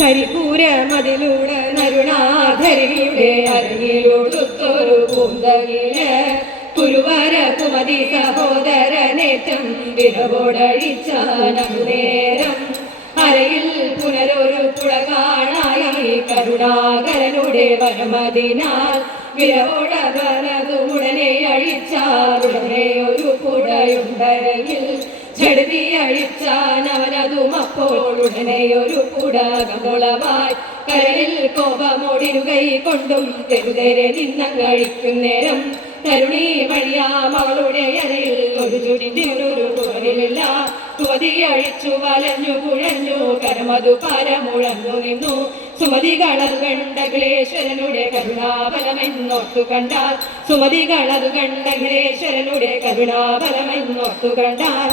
കരിപൂര മതിലൂടെ നരുണാധരിയുടെ അരങ്ങിലൊടുത്തൊരു പൂന്തകില് കുരുവര കുമതി സഹോദരനേറ്റം വിരവോടഴിച്ചാനേരം അരയിൽ പുനരൊരു പുഴ കാണായി കരുണാകരനുടെ വരമതിനാൽ വിരവോടവനതുടനെ അഴിച്ചാലുടനെ ഒരു പുഴയുണ്ടരയിൽ ചെടുതി അഴിച്ചാൻ അവനതും അപ്പോൾ ഉടനെ ഒരു കുടകമുളവായി കരയിൽ കോപമോടിരുകൈ കൊണ്ടും തെരുതെരെ നിന്നഴിക്കുന്നേരം തരുണി വഴിയാം അവളുടെ അരയിൽ ഒരു ചുടിഞ്ഞൊരു കുവരില്ല സുമതി അഴിച്ചു വലഞ്ഞു കുഴഞ്ഞു കരമതു പരമുഴഞ്ഞു നിന്നു സുമതികളതു കണ്ട അഖിലേശ്വരനുടെ കരുണാബലമെന്നോർത്തു കണ്ടാൽ സുമതികളതു കണ്ട അഖിലേശ്വരനുടെ കരുണാബലമെന്നോർത്തു കണ്ടാൽ